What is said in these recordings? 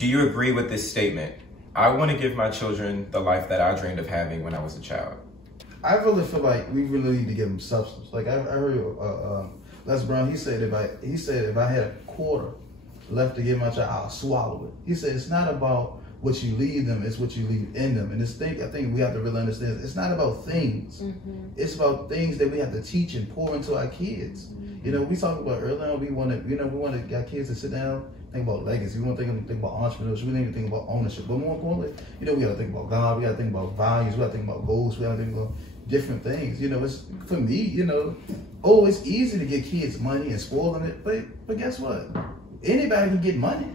Do you agree with this statement? I want to give my children the life that I dreamed of having when I was a child. I really feel like we really need to give them substance. Like I heard Les Brown, he said if I had a quarter left to give my child, I'll swallow it. He said it's not about what you leave them, it's what you leave in them. And I think we have to really understand, it's not about things. It's about things that we have to teach and pour into our kids. You know, we talked about earlier on, we want to get kids to sit down, think about legacy. We want to think about entrepreneurship. We need to think about ownership. But more importantly, we got to think about God. We got to think about values. We got to think about goals. We got to think about different things. It's for me. It's easy to get kids money and spoil them it. But guess what? Anybody can get money.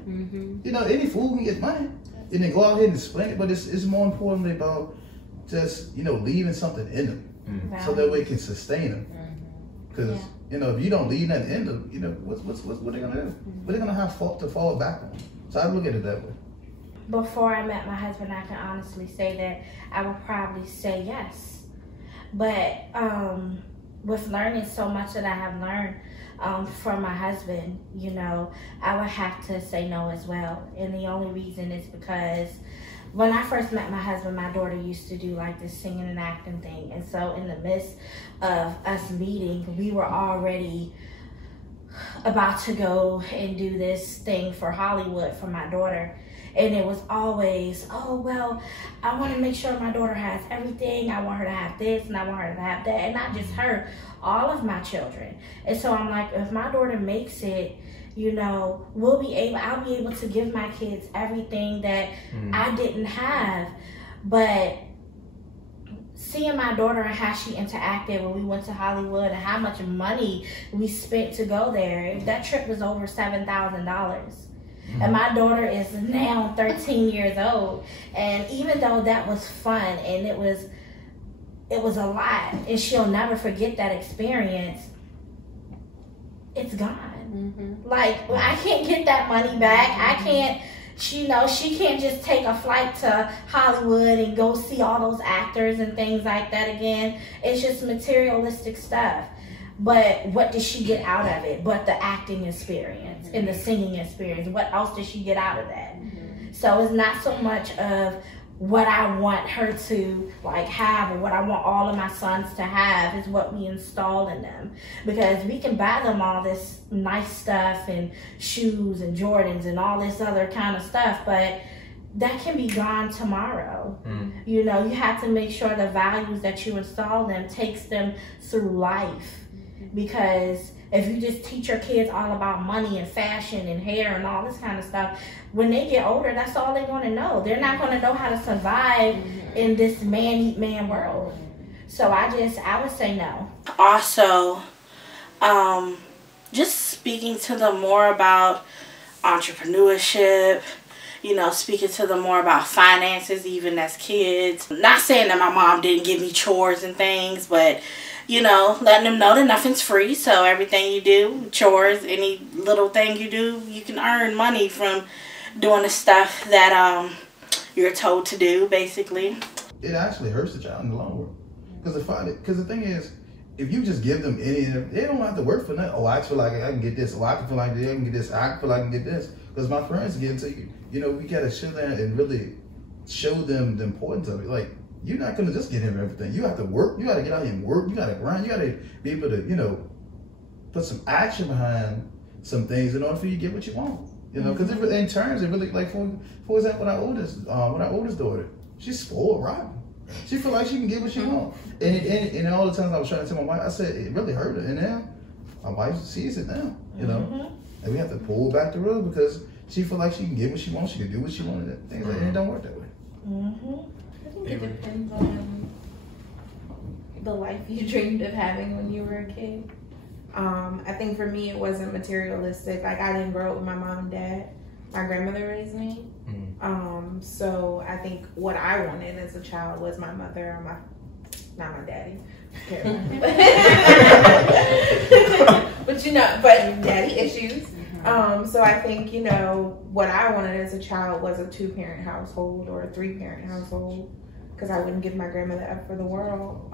Any fool can get money, and then go out here and display it. But it's more importantly about just leaving something in them, so that way it can sustain them. Because if you don't leave nothing in them, what they gonna do? What they gonna have to fall back on? So I look at it that way. Before I met my husband, I can honestly say that I would probably say yes. But with learning so much that I have learned from my husband, I would have to say no as well. And the only reason is because when I first met my husband, my daughter used to do like this singing and acting thing. And so in the midst of us meeting, we were already about to go and do this thing for Hollywood for my daughter. And it was always, oh, well, I want to make sure my daughter has everything. I want her to have this and I want her to have that. And not just her, all of my children. And so I'm like, if my daughter makes it, I'll be able to give my kids everything that I didn't have. But seeing my daughter and how she interacted when we went to Hollywood and how much money we spent to go there, that trip was over $7,000. And my daughter is now 13 years old. And even though that was fun and it was a lot, and she'll never forget that experience, it's gone. Like, I can't get that money back. I can't, she can't just take a flight to Hollywood and go see all those actors and things like that again. It's just materialistic stuff. But what did she get out of it? But the acting experience and the singing experience. What else did she get out of that? So it's not so much of what I want her to have or what I want all of my sons to have is what we install in them. Because we can buy them all this nice stuff and shoes and Jordans and all this other kind of stuff, but that can be gone tomorrow. You have to make sure the values that you install them takes them through life. Because if you just teach your kids all about money and fashion and hair and all this kind of stuff, when they get older, that's all they're going to know. They're not going to know how to survive in this man-eat-man world. So I would say no. Also, just speaking to them more about entrepreneurship, speaking to them more about finances, even as kids. Not saying that my mom didn't give me chores and things, but letting them know that nothing's free. So everything you do, chores, any little thing you do, you can earn money from doing the stuff that you're told to do, basically. It actually hurts the child in the long run. Because the thing is, if you just give them they don't have to work for nothing. Oh, I feel like I can get this. Oh, I can feel like I can get this. I feel like I can get this. Because my friends get into we got to sit there and really show them the importance of it. Like, you're not going to just get him everything. You have to work. You got to get out here and work. You got to grind. You got to be able to, put some action behind some things in order for you to get what you want. Because in terms, it really, like, for example, with our oldest daughter, she's spoiled rotten. She feel like she can get what she wants. And all the times I was trying to tell my wife, I said, it really hurt her. And now, my wife sees it now, And we have to pull back the road because she feel like she can get what she wants. She can do what she wanted. Things like that. It don't work that way. I think it depends on the life you dreamed of having when you were a kid. I think for me, it wasn't materialistic. Like, I didn't grow up with my mom and dad. My grandmother raised me. So I think what I wanted as a child was my mother, not my daddy. but daddy issues. So I think, what I wanted as a child was a 2-parent household or a 3-parent household, because I wouldn't give my grandmother up for the world.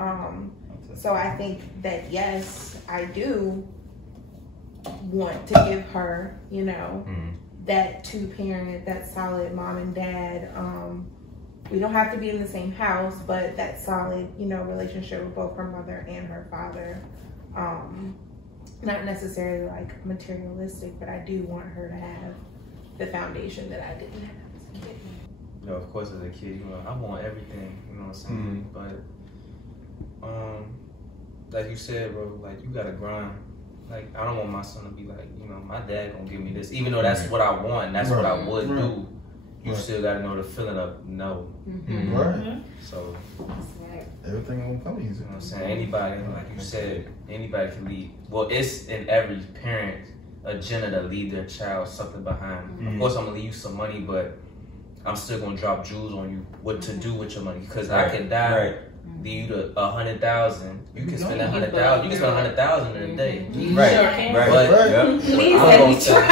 So I think that, yes, I do want to give her, that two-parent, that solid mom and dad. We don't have to be in the same house, but that solid, you know, relationship with both her mother and her father. Not necessarily like materialistic, but I do want her to have the foundation that I didn't have as a kid. You know, of course, as a kid, you know, I want everything, you know what I'm saying? But, like you said, bro, like, you gotta grind. Like, I don't want my son to be like, you know, my dad gonna give me this. Even though that's what I want, that's what I would do. You still gotta know the feeling of no. Right. So, everything won't come easy. you know what I'm saying? Anybody, like you said, anybody can leave. Well, it's in every parent agenda to leave their child something behind. Of course, I'm gonna leave you some money, but I'm still gonna drop jewels on you what to do with your money. Because I can die, leave you to 100,000. You can spend 100,000. You can spend 100,000 in a day. Right. But Please let me try.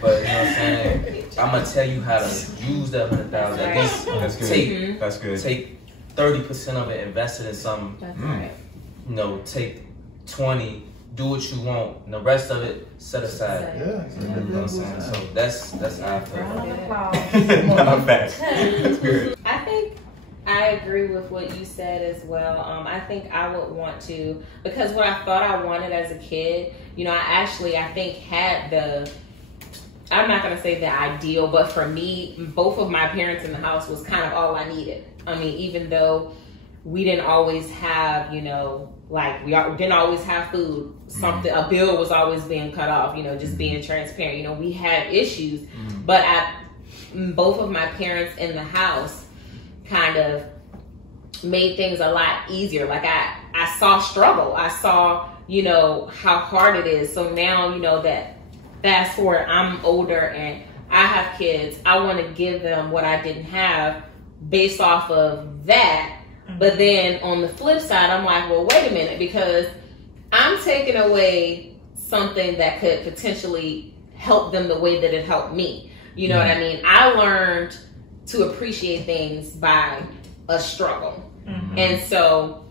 But you know what I'm saying? I'm gonna tell you how to use that 100,000. At least That's good. That's good. Take 30% of it, invest it in something. That's right. You know, take 20, do what you want, and the rest of it set aside. Yeah. You know what I'm saying? So that's how I feel. Round of applause. Facts. That's good. I think I agree with what you said as well. I think I would want to, because what I thought I wanted as a kid, you know, I think had the, I'm not going to say the ideal, but for me, both of my parents in the house was kind of all I needed. I mean, even though we didn't always have, you know, like we didn't always have food, something, a bill was always being cut off, you know, just being transparent. You know, we had issues, but both of my parents in the house kind of made things a lot easier. Like I saw struggle. I saw, you know, how hard it is. So now, you know, that fast forward, I'm older and I have kids. I want to give them what I didn't have based off of that. But then on the flip side, I'm like, well, wait a minute, because I'm taking away something that could potentially help them the way that it helped me. You know what I mean? I learned to appreciate things by a struggle. And so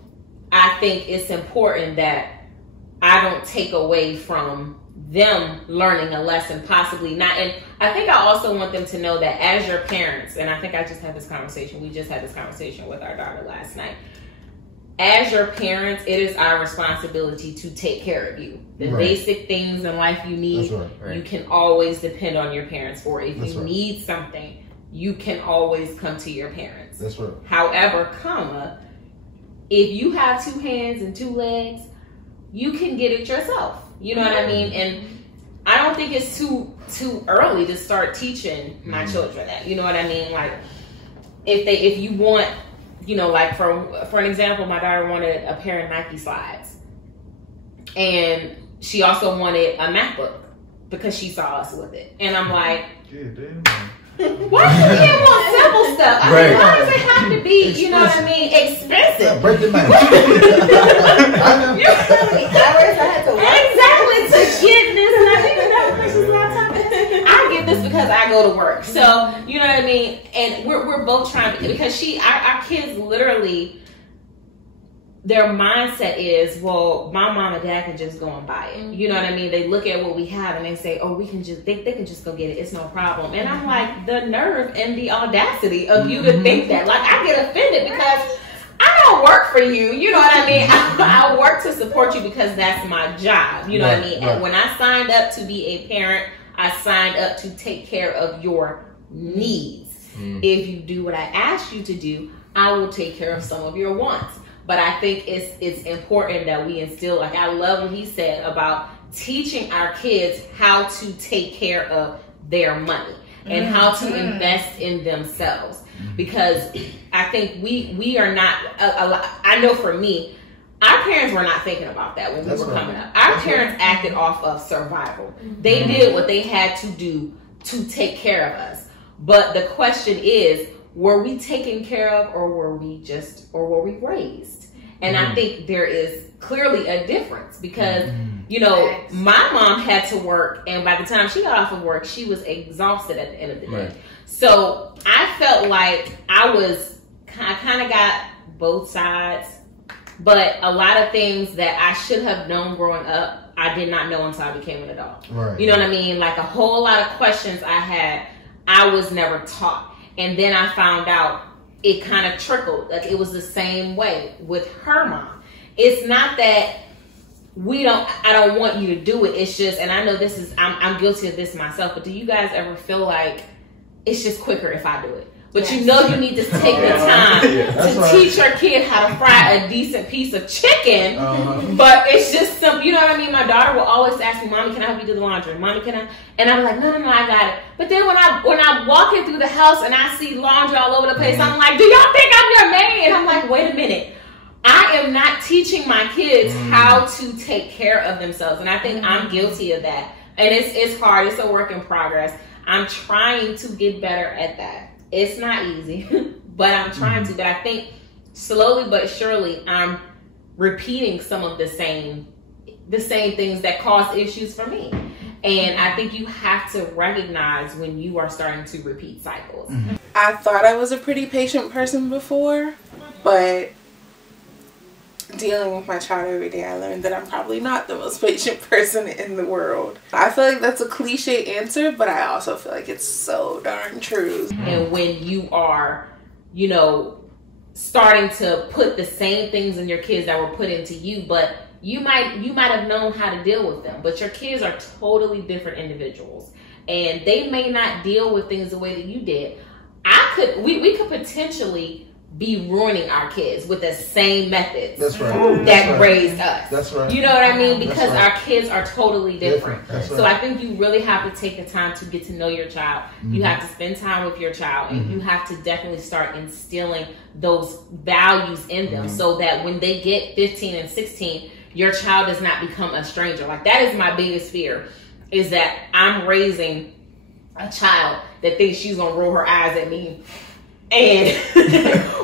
I think it's important that I don't take away from them learning a lesson, possibly not. And I think I also want them to know that as your parents, and I think I just had this conversation, we just had this conversation with our daughter last night. As your parents, it is our responsibility to take care of you. The basic things in life you need, you can always depend on your parents for. If you need something, you can always come to your parents. That's right. However, if you have 2 hands and 2 legs, you can get it yourself. You know what I mean? And I don't think it's too early to start teaching my children that. You know what I mean? Like, if you want, you know, like for an example, my daughter wanted a pair of Nike slides, and she also wanted a MacBook because she saw us with it. And I'm like, why do you want simple stuff? I mean, why does it have to be, you know what I mean, expensive? Break the man. Exactly, to get this, and I think I get this because I go to work. So, you know what I mean? And we're both trying to, because our kids literally, their mindset is, well, my mom and dad can just go and buy it. You know what I mean? They look at what we have and they say, oh, we can just, they can just go get it. It's no problem. And I'm like, the nerve and the audacity of you to think that. Like, I get offended because I don't work for you. You know what I mean? I work to support you because that's my job. You know what I mean? And when I signed up to be a parent, I signed up to take care of your needs. If you do what I asked you to do, I will take care of some of your wants. But I think it's important that we instill, like I love what he said about teaching our kids how to take care of their money and how to invest in themselves. Because I think we are not, I know for me, our parents were not thinking about that when we were coming up. Our parents acted off of survival. They did what they had to do to take care of us. But the question is, were we taken care of, or were we raised? And I think there is clearly a difference because, you know, my mom had to work, and by the time she got off of work, she was exhausted at the end of the day. So I felt like I kind of got both sides, but a lot of things that I should have known growing up, I did not know until I became an adult. Right. You know what I mean? Like a whole lot of questions I had, I was never taught. And then I found out it kind of trickled. Like it was the same way with her mom. It's not that I don't want you to do it. It's just, and I know this is, I'm guilty of this myself, but do you guys ever feel like it's just quicker if I do it? But you know you need to take the time to teach your kid how to fry a decent piece of chicken. But it's just simple. You know what I mean? My daughter will always ask me, Mommy, can I help you do the laundry? Mommy, can I? And I'm like, no, I got it. But then when I'm walking through the house and I see laundry all over the place, I'm like, do y'all think I'm your maid? I'm like, wait a minute. I am not teaching my kids how to take care of themselves. And I think I'm guilty of that. And it's hard. It's a work in progress. I'm trying to get better at that. It's not easy, but I'm trying to. But I think slowly but surely, I'm repeating some of the same things that cause issues for me. And I think you have to recognize when you are starting to repeat cycles. I thought I was a pretty patient person before, but dealing with my child every day, I learned that I'm probably not the most patient person in the world. I feel like that's a cliche answer, but I also feel like it's so darn true. And when you are, you know, starting to put the same things in your kids that were put into you, but you might have known how to deal with them, but your kids are totally different individuals, and they may not deal with things the way that you did. We could potentially be ruining our kids with the same methods that raised us. That's right. You know what I mean? Because our kids are totally different. That's right. So I think you really have to take the time to get to know your child. You have to spend time with your child, and you have to definitely start instilling those values in them so that when they get 15 and 16, your child does not become a stranger. Like that is my biggest fear, is that I'm raising a child that thinks she's gonna roll her eyes at me and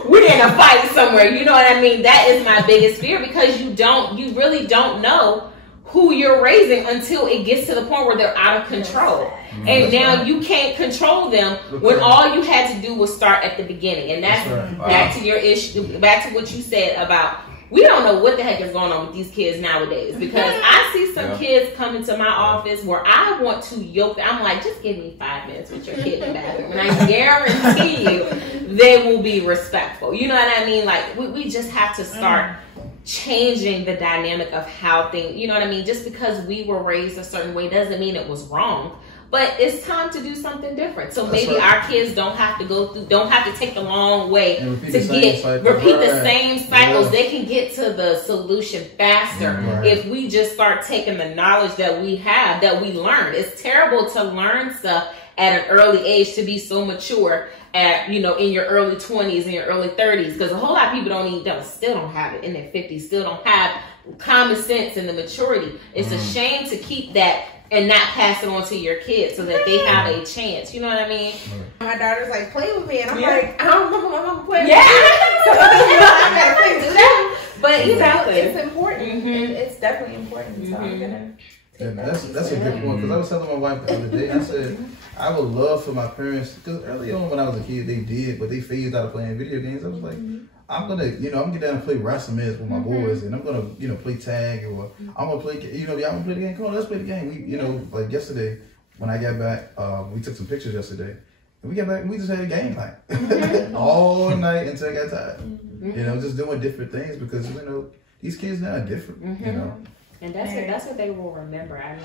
we're in a fight somewhere. You know what I mean? That is my biggest fear, because you really don't know who you're raising until it gets to the point where they're out of control. And now you can't control them when all you had to do was start at the beginning. And that's back to your issue, back to what you said about, we don't know what the heck is going on with these kids nowadays, because I see some kids come into my office where I want to yoke them. I'm like, just give me 5 minutes with your kid in the bathroom, and I guarantee you they will be respectful. You know what I mean? Like, we just have to start changing the dynamic of how things, you know what I mean? Just because we were raised a certain way doesn't mean it was wrong. But it's time to do something different. So maybe our kids don't have to take the long way to repeat the same cycles. They can get to the solution faster if we just start taking the knowledge that we have, that we learned. It's terrible to learn stuff at an early age, to be so mature at, you know, in your early 20s and your early 30s, because a whole lot of people still don't have it in their 50s, still don't have common sense and the maturity. It's a shame to keep that and not pass it on to your kids so that they have a chance. You know what I mean? My daughter's like, play with me. And I'm like, I don't remember my mama playing with me. So, I gotta play with that. But, you know, it's important. It's definitely important. So I'm going to... That's a good point, because I was telling my wife the other day, I said, I would love for my parents, because early on when I was a kid, they did, but they phased out of playing video games. I was like, I'm gonna get down and play wrestling match with my boys, and I'm gonna, play tag, or I'm gonna play, y'all wanna play the game? Come on, let's play the game. We, like yesterday, when I got back, we took some pictures yesterday, and we got back, and we just had a game night all night until I got tired. Just doing different things, because these kids now are different. And that's what they will remember. I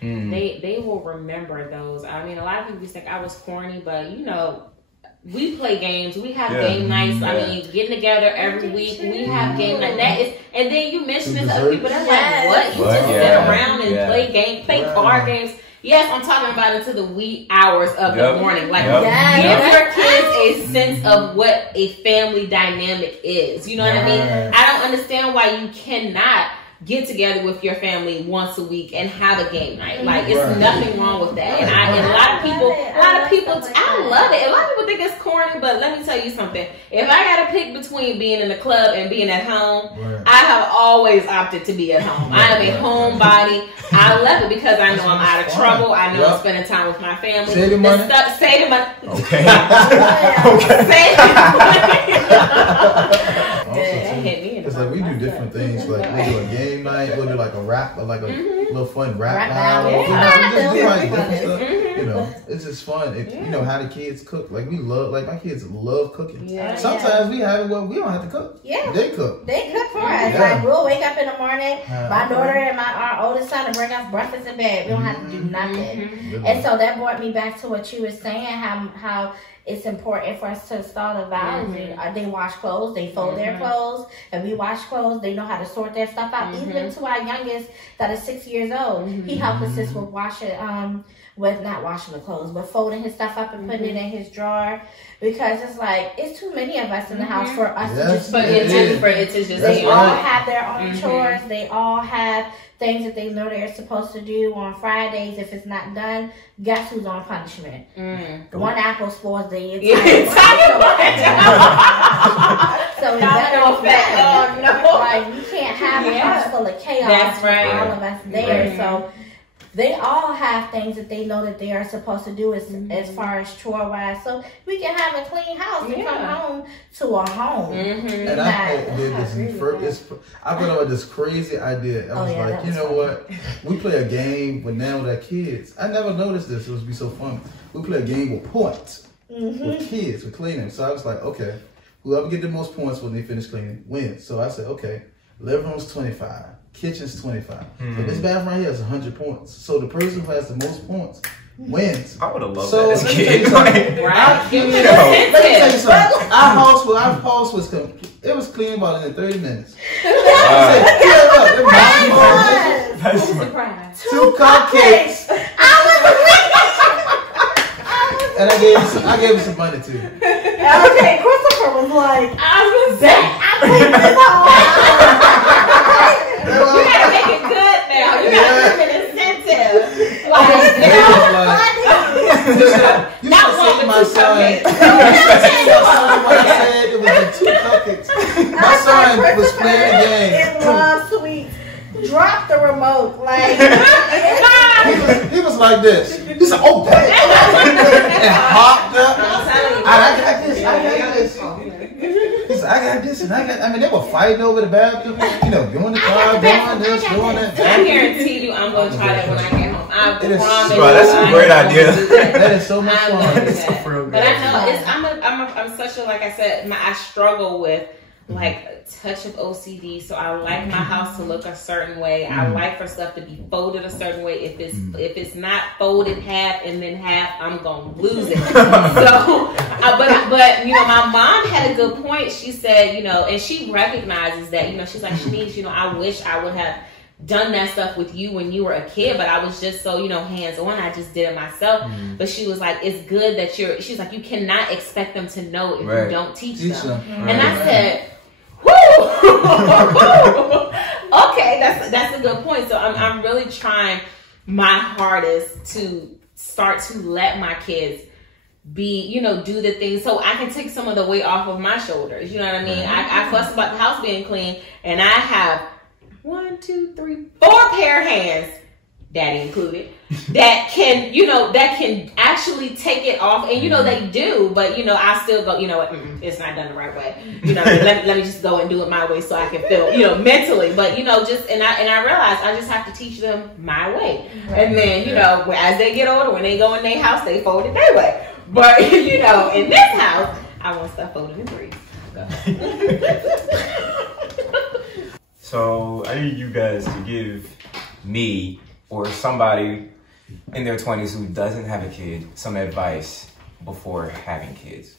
mean, they will remember those. I mean, a lot of people think I was corny, but we play games. We have game nights. I mean, getting together every week. We have game night. And then you mention it to other people. They're like, what? You just sit around and play card games. Yes, I'm talking about into the wee hours of the morning. Like, give your kids a sense of what a family dynamic is. You know what I mean? I don't understand why you cannot get together with your family once a week and have a game night. Like, it's nothing wrong with that. And a lot of people, I love it. A lot of people think it's corny, but let me tell you something. If I got to pick between being in the club and being at home, I have always opted to be at home. I am a homebody. I love it because I know I'm out of trouble. I know I'm spending time with my family. Save the money. Save the money. Okay. Save the money. That hit me in the like we do different things. Like we do a game night, we'll do like a rap, or like a little fun rap battle. Yeah. You know, we just do like different stuff. You know, it's just fun. You know how the kids cook. Like we love, like my kids love cooking. Yeah. Sometimes we have it where we don't have to cook. Yeah. They cook. They cook for us. Yeah. Like we'll wake up in the morning, my daughter and our oldest son will bring us breakfast in bed. We don't have to do nothing. And so that brought me back to what you were saying, how it's important for us to install the values. They wash clothes, they fold their clothes, and we wash clothes. They know how to sort their stuff out. Even to our youngest that is 6 years old, he helped assist with washing, with not washing the clothes, but folding his stuff up and putting it in his drawer. Because it's like, it's too many of us in the house for us to just for it to just they be all on. have their own chores. They all have things that they know they're supposed to do on Fridays. If it's not done, guess who's on punishment? One apple spoils the entire So it's better like you can't have a house full of chaos. That's right. With all of us there. So they all have things that they know that they are supposed to do as far as chore wise. So we can have a clean house and come home to a home. And I did this I put up with this crazy idea. I was like, you know what? We play a game with now with our kids. I never noticed this. It would be so fun. We play a game with points with kids, with cleaning. So I was like, okay, whoever get the most points when they finish cleaning wins. So I said, okay, living room's 25. Kitchen's 25. So this bathroom right here is 100 points. So the person who has the most points wins. I would have loved that as a kid. Right? Give me Let me tell you something. Our house was it was clean about in 30 minutes. Two cupcakes. And I gave him some money too. Okay, Christopher was like, You gotta make it good now. You gotta give an incentive. You should see my son. What I said, it was the 2 cupcakes. My son was playing the game. in Love Sweets. Drop the remote. Like He was like this. He said, oh, dang. And hopped up. I got this. He said, I got this and I mean, they were fighting over the bathroom. You know, doing the car, doing this, doing that. I guarantee you I'm going to try that when I get home. I promise. Bro, that's a great idea. That is so much fun. But I know I'm such a, like I said, I struggle with like a touch of OCD. So I like my house to look a certain way. I like for stuff to be folded a certain way. If it's not folded half and then half, I'm gonna lose it. So, but you know, my mom had a good point. She said, you know, and she recognizes that, you know, she's like, Shanice, you know, I wish I would have done that stuff with you when you were a kid, but I was just so, you know, hands-on. I just did it myself. But she was like, it's good that she's like, you cannot expect them to know if you don't teach them. And I said, whoo! Okay, that's a good point. So I'm really trying my hardest to start to let my kids be, you know, do the things so I can take some of the weight off of my shoulders. You know what I mean? I fuss about the house being clean, and I have 1, 2, 3, 4 pair of hands, daddy included, that can, you know, that can actually take it off. And, you know, they do, but, you know, I still go, you know what, it's not done the right way. You know, let me just go and do it my way so I can feel, you know, mentally. But, you know, just, and I realize I just have to teach them my way. And then, you know, as they get older, when they go in their house, they fold it their way. But, you know, in this house, I want stuff folded in 3s. So I need you guys to give me or somebody in their 20s who doesn't have a kid some advice before having kids.